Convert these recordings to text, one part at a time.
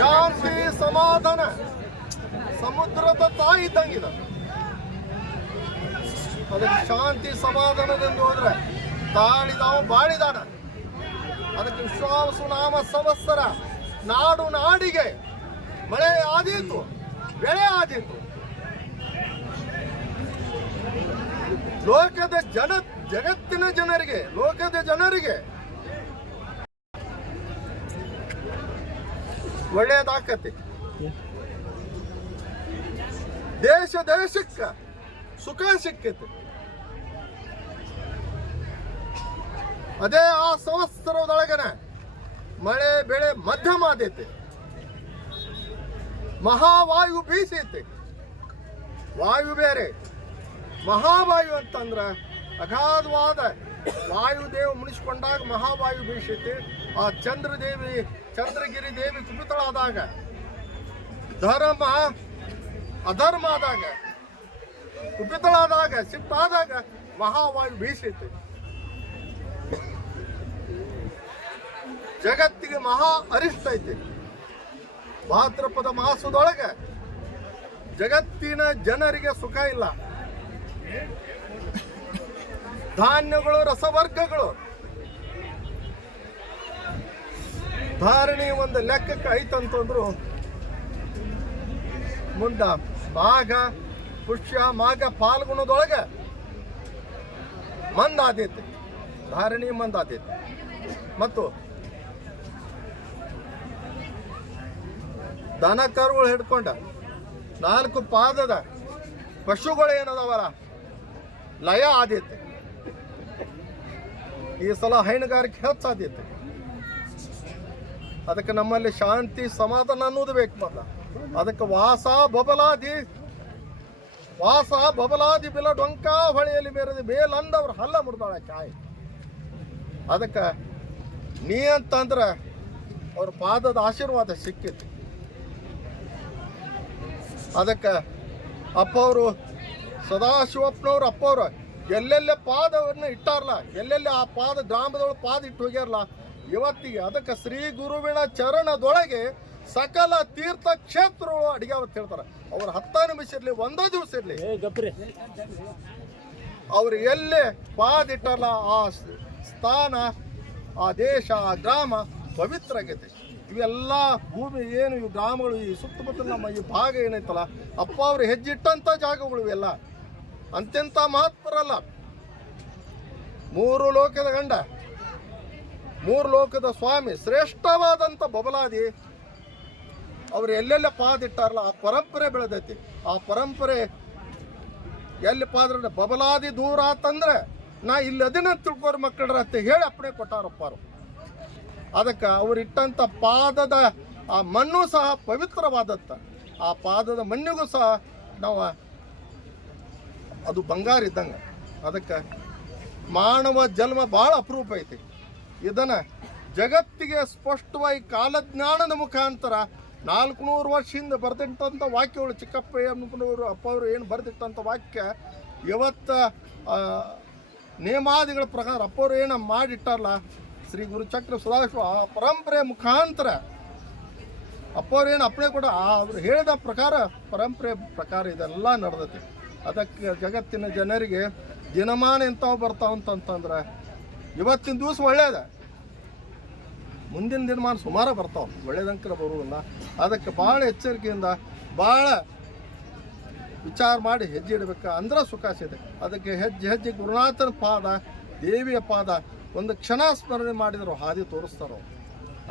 ಶಾಂತಿ ಸಮಾಧಾನ. ಸಮುದ್ರದ ತಾಯಿ ಇದ್ದಂಗಿದ ಅದಕ್ಕೆ ಶಾಂತಿ ಸಮಾಧಾನದಿಂದ ಹೋದ್ರೆ ತಾಳಿದಾವ ಬಾಳಿದಾನ. ಅದಕ್ಕೆ ವಿಶ್ವಾಸು ನಾಮ ಸಮಸ್ತರ ನಾಡು ನಾಡಿಗೆ ಮಳೆ ಆದೀತು, ಬೆಳೆ ಆದೀತು. ಲೋಕದ ಜನ, ಜಗತ್ತಿನ ಜನರಿಗೆ, ಲೋಕದ ಜನರಿಗೆ ಒಳ್ಳೆಯದಾಕತಿ ದೇಶ ದೇಶಕ್ಕ ಸುಖ ಸಿಕ್ಕತ್ತೆ. ಅದೇ ಆ ಸಂವತ್ಸರದೊಳಗನ ಮಳೆ, ಬೆಳೆ ಮಧ್ಯಮ ಆದೈತಿ. ಮಹಾವಾಯು ಬೀಸೈತಿ. ವಾಯು ಬೇರೆ. ಮಹಾವಾಯು ಅಂತಂದ್ರೆ ಅಗಾಧವಾದ ವಾಯುದೇವ ಮುನಿಸ್ಕೊಂಡಾಗ ಮಹಾವಾಯು ಬೀಸೈತಿ ಆ ಚಂದ್ರದೇವಿ, ಚಂದ್ರಗಿರಿ ದೇವಿ ಕುಪಿತಳಾದಾಗ, ಧರ್ಮ, ಅಧರ್ಮ ಆದಾಗ, ಕುಪಿತಳಾದಾಗ ಸಿಟ್ಟಾದಾಗ ಮಹಾವಾಯು ಬೀಸೈತಿ ಜಗತ್ತಿಗೆ ಮಹಾ ಅರಿಸ್ತೈತಿ ಭಾದ್ರಪದ ಮಾಸದೊಳಗೆ ಜಗತ್ತಿನ ಜನರಿಗೆ ಸುಖ ಇಲ್ಲ. ಧಾನ್ಯಗಳು, ರಸವರ್ಗಗಳು. ಧಾರಣಿ ಒಂದು ಲೆಕ್ಕಕ್ಕೆ ಐತಂತಂದ್ರು ಮುಂದ ಮಾಘ ಪುಷ್ಯ, ಮಾಘ, ಪಾಲ್ಗುಣದೊಳಗೆ ಮಂದಾದೈತಿ. ಧಾರಣಿ ಮಂದಾದೈತಿ. ಮತ್ತು ದನ ಕರುಗಳು ಹಿಡ್ಕೊಂಡ ನಾಲ್ಕು ಪಾದದ ಪಶುಗಳು ಏನದವಲ್ಲ ಲಯ ಆದೈತೆ. ಈ ಸಲ ಹೈನುಗಾರಿಕೆ ಹೆಚ್ಚಾದೈತಿ ಅದಕ್ಕೆ ನಮ್ಮಲ್ಲಿ ಶಾಂತಿ, ಸಮಾಧಾನ ಅನ್ನೋದು ಬೇಕು ಮೊದಲ. ಅದಕ್ಕೆ ವಾಸ ಬಬಲಾದಿ ವಾಸ ಬಬಲಾದಿ ಬಿಲ ಡೊಂಕ ಹೊಳೆಯಲ್ಲಿ ಬೇರದೆ ಬೇಲಂದವ್ರ ಹಲ್ಲ ಮುರಿದಾಳ ಚಾಯ್ ಅದಕ್ಕೆ ನೀ ಅಂತಂದ್ರೆ ಅವ್ರ ಪಾದದ ಆಶೀರ್ವಾದ ಸಿಕ್ಕಿತ್ತು ಅದಕ್ಕೆ ಅಪ್ಪವರು ಸದಾಶಿವಪ್ಪನವ್ರು ಅಪ್ಪವ್ರ. ಎಲ್ಲೆಲ್ಲೇ ಪಾದವನ್ನು ಇಟ್ಟಾರಲ್ಲ ಎಲ್ಲೆಲ್ಲಿ ಆ ಪಾದ ಗ್ರಾಮದೊಳಗೆ ಪಾದ ಇಟ್ಟು ಹೋಗ್ಯಾರಲ್ಲ ಇವತ್ತಿಗೆ ಅದಕ್ಕೆ ಶ್ರೀ ಗುರುವಿನ ಚರಣದೊಳಗೆ ಸಕಲ ತೀರ್ಥ ಕ್ಷೇತ್ರಗಳು ಅಡಿಗೆ ಅವತ್ತು ಹೇಳ್ತಾರೆ. ಅವ್ರು ಹತ್ತ ನಿಮಿಷ ಇರಲಿ ಒಂದೇ ದಿವಸ ಇರಲಿ. ಅವ್ರು ಎಲ್ಲೇ ಪಾದ ಇಟ್ಟಾರಲ್ಲ ಆ ಸ್ಥಾನ ಆ ದೇಶ ಆ ಗ್ರಾಮ ಪವಿತ್ರ ಆಗೈತೆ. ಇವೆಲ್ಲ ಭೂಮಿ ಏನು ಇವು ಗ್ರಾಮಗಳು ಈ ಸುತ್ತಮುತ್ತಲು ನಮ್ಮ ಈ ಭಾಗ ಏನೈತಲ್ಲ ಅಪ್ಪ ಹೆಜ್ಜೆ ಹೆಜ್ಜಿಟ್ಟಂಥ ಜಾಗಗಳು ಇವೆಲ್ಲ. ಅಂತ್ಯಂತ ಮಹತ್ವರಲ್ಲ ಮೂರು ಲೋಕದ ಗಂಡ, ಮೂರು ಲೋಕದ ಸ್ವಾಮಿ, ಶ್ರೇಷ್ಠವಾದಂಥ ಬಬಲಾದಿ, ಅವ್ರು ಎಲ್ಲೆಲ್ಲ ಪಾದ ಇಟ್ಟಾರಲ್ಲ ಆ ಪರಂಪರೆ ಬೆಳೆದೈತಿ. ಆ ಪರಂಪರೆ ಎಲ್ಲಿ ಪಾದ್ರ ಬಬಲಾದಿ ದೂರ ಆತಂದ್ರೆ ನಾ ಇಲ್ಲಿ ತಿಳ್ಕೊರ ಮಕ್ಕಳ್ರ ಅಂತ ಹೇಳಿ ಅಪ್ಪಣೆ ಅದಕ್ಕ ಅದಕ್ಕೆ ಇಟ್ಟಂತ ಪಾದದ ಆ ಮಣ್ಣು ಸಹ ಪವಿತ್ರವಾದತ್ತ ಆ ಪಾದದ ಮಣ್ಣಿಗೂ ಸಹ ನಾವು ಅದು ಬಂಗಾರ ಇದ್ದಂಗೆ. ಅದಕ್ಕೆ ಮಾನವ ಜನ್ಮ ಭಾಳ ಅಪರೂಪ ಐತಿ. ಇದನ್ನು ಜಗತ್ತಿಗೆ ಸ್ಪಷ್ಟವಾಗಿ ಕಾಲಜ್ಞಾನದ ಮುಖಾಂತರ ನಾಲ್ಕುನೂರು ವರ್ಷದಿಂದ ಬರೆದಿಟ್ಟಂಥ ವಾಕ್ಯಗಳು ಚಿಕ್ಕಪ್ಪ ಅಮ್ಮನವರು ಅಪ್ಪ ಅವರು ಏನು ಬರೆದಿಟ್ಟಂಥ ವಾಕ್ಯ ಇವತ್ತ ನೇಮಾದಿಗಳ ಪ್ರಕಾರ ಅಪ್ಪವರು ಏನು ಮಾಡಿಟ್ಟಾರಲ್ಲ, ಶ್ರೀ ಗುರುಚಕ್ರ ಸದಾಶಿವ ಆ ಪರಂಪರೆ ಮುಖಾಂತರ ಅಪ್ಪವ್ರು ಏನು ಅಪ್ಪಣೆ ಕೂಡ ಅವ್ರು ಹೇಳಿದ ಪ್ರಕಾರ ಪರಂಪರೆ ಪ್ರಕಾರ ಇದೆಲ್ಲ ನಡೆದೈತಿ. ಅದಕ್ಕೆ ಜಗತ್ತಿನ ಜನರಿಗೆ ದಿನಮಾನ ಎಂಥವು ಬರ್ತಾವಂತಂತಂದ್ರೆ ಇವತ್ತಿನ ದಿವಸ ಒಳ್ಳೇದ. ಮುಂದಿನ ದಿನಮಾನ ಸುಮಾರು ಬರ್ತಾವ. ಒಳ್ಳೇದಂಕರ ಬರುವುದಿಲ್ಲ ಅದಕ್ಕೆ ಭಾಳ ಎಚ್ಚರಿಕೆಯಿಂದ ಭಾಳ ವಿಚಾರ ಮಾಡಿ ಹೆಜ್ಜೆ ಇಡಬೇಕು ಅಂದ್ರೆ ಸುಖ ಸಿದೆ ಅದಕ್ಕೆ ಹೆಜ್ಜೆ ಹೆಜ್ಜೆ ಗುರುನಾಥನ ಪಾದ, ದೇವಿಯ ಪಾದ ಒಂದು ಕ್ಷಣ ಸ್ಮರಣೆ ಮಾಡಿದರು ಹಾದಿ ತೋರಿಸ್ತಾರೋ.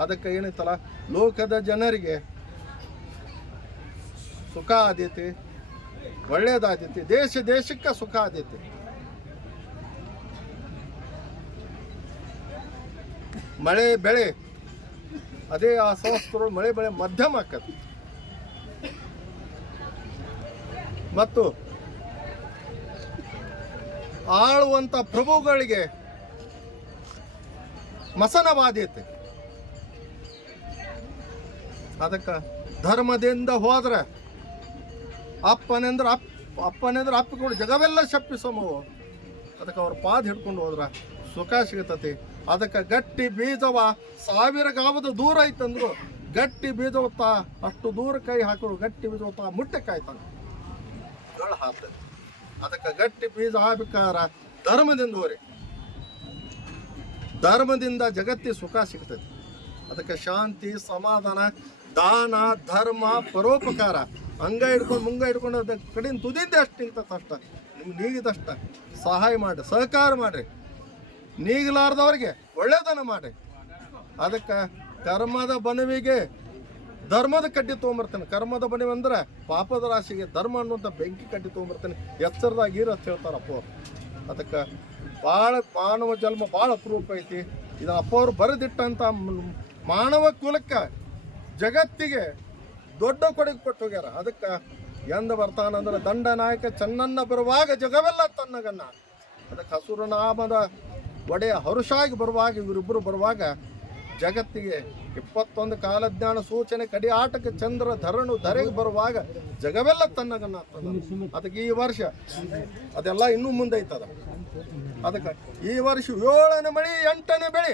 ಅದಕ್ಕೆ ಏನೈತಲ್ಲ ಲೋಕದ ಜನರಿಗೆ ಸುಖ ಆದೈತಿ. ಒಳ್ಳೇದಾದೈತಿ. ದೇಶ, ದೇಶಕ್ಕೆ ಸುಖ ಆದಿತಿ. ಮಳೆ, ಬೆಳೆ. ಅದೇ ಆ ಸಂಸ್ಥರು ಮಳೆ, ಬೆಳೆ ಮಧ್ಯಮ ಆಕತಿ ಮತ್ತು ಆಳುವಂತ ಪ್ರಭುಗಳಿಗೆ ಮಸನವಾದೈತೆ. ಅದಕ್ಕೆ ಧರ್ಮದಿಂದ ಹೋದ್ರೆ ಅಪ್ಪನೆಂದ್ರೆ ಅಪ್ ಅಪ್ಪನೆಂದ್ರೆ ಅಪ್ಪಿಕೊಂಡು ಜಗವೆಲ್ಲ ಶಪ್ಪಿಸಮವು ಅದಕ್ಕೆ ಅವ್ರ ಪಾದ ಹಿಡ್ಕೊಂಡು ಹೋದ್ರೆ ಸುಖ ಸಿಗತತಿ. ಅದಕ್ಕೆ ಗಟ್ಟಿ ಬೀಜವ ಸಾವಿರ ಗಾವದ ದೂರ ಐತಂದ್ರು. ಗಟ್ಟಿ ಬೀಜವತ್ತ ಅಷ್ಟು ದೂರ ಕೈ ಹಾಕಿದ್ರು. ಗಟ್ಟಿ ಬೀಜವತ್ತ ಮುಟ್ಟೆ ಕಾಯ್ತಾನೆ. ಹಾಕ್ತದೆ. ಅದಕ್ಕೆ ಗಟ್ಟಿ ಬೀಜ ಆಬೇಕಾರ ಧರ್ಮದಿಂದ ಹೋರಿ. ಧರ್ಮದಿಂದ ಜಗತ್ತಿ ಸುಖ ಸಿಗ್ತದೆ. ಅದಕ್ಕೆ ಶಾಂತಿ, ಸಮಾಧಾನ, ದಾನ, ಧರ್ಮ, ಪರೋಪಕಾರ. ಅಂಗ ಹಿಡ್ಕೊಂಡು ಮುಂಗ ಹಿಡ್ಕೊಂಡು ಅದ ಕಡಿನ ತುದಿದ್ದೆ ಅಷ್ಟು ನೀಗ್ತದೆ ಅಷ್ಟ. ನಿಮ್ಗೆ ನೀಗಿದಷ್ಟ ಸಹಾಯ ಮಾಡಿ ಸಹಕಾರ ಮಾಡಿರಿ. ನೀಗಲಾರ್ದವ್ರಿಗೆ ಒಳ್ಳೇದನ್ನು ಮಾಡಿ ಅದಕ್ಕೆ ಕರ್ಮದ ಬನವಿಗೆ ಧರ್ಮದ ಕಡ್ಡಿ ತೊಗೊಂಬರ್ತೇನೆ. ಕರ್ಮದ ಬನವಿ ಅಂದ್ರೆ ಪಾಪದ ರಾಶಿಗೆ ಧರ್ಮ ಅನ್ನುವಂಥ ಬೆಂಕಿ ಕಡ್ಡಿ ತೊಗೊಂಬರ್ತೇನೆ. ಎಚ್ಚರದಾಗ ಅಂತ ಹೇಳ್ತಾರಪ್ಪ ಅದಕ್ಕೆ ಭಾಳ ಮಾನವ ಜನ್ಮ ಭಾಳ ಅಪರೂಪ ಐತಿ. ಇದನ್ನ ಅಪ್ಪ ಬರೆದಿಟ್ಟಂಥ ಮಾನವ ಕುಲಕ್ಕೆ ಜಗತ್ತಿಗೆ ದೊಡ್ಡ ಕೊಡುಗೆ ಕೊಟ್ಟು ಹೋಗ್ಯಾರ. ಅದಕ್ಕೆ ಎಂದ ಬರ್ತಾನಂದ್ರೆ ದಂಡ ನಾಯಕ ಚೆನ್ನನ್ನ ಬರುವಾಗ ಜಗವೆಲ್ಲ ತನ್ನಗನ್ನ. ಅದಕ್ಕೆ ಹಸುರನಾಮದ ಒಡೆಯ ಹರುಷಾಗಿ ಬರುವಾಗ, ಇವರಿಬ್ಬರು ಬರುವಾಗ ಜಗತ್ತಿಗೆ ಇಪ್ಪತ್ತೊಂದು ಕಾಲಜ್ಞಾನ ಸೂಚನೆ ಕಡಿ ಆಟಕ್ಕೆ ಚಂದ್ರ ಧರಣು ಧರೆಗೆ ಬರುವಾಗ ಜಗವೆಲ್ಲ ತನ್ನಗನ್ನ ಅದಕ್ಕೆ ಈ ವರ್ಷ ಅದೆಲ್ಲ ಇನ್ನೂ ಮುಂದೆ ಐತದ ಅದಕ್ಕೆ ಈ ವರ್ಷ ಏಳನೇ ಮಳಿ ಎಂಟನೇ ಬೆಳೆ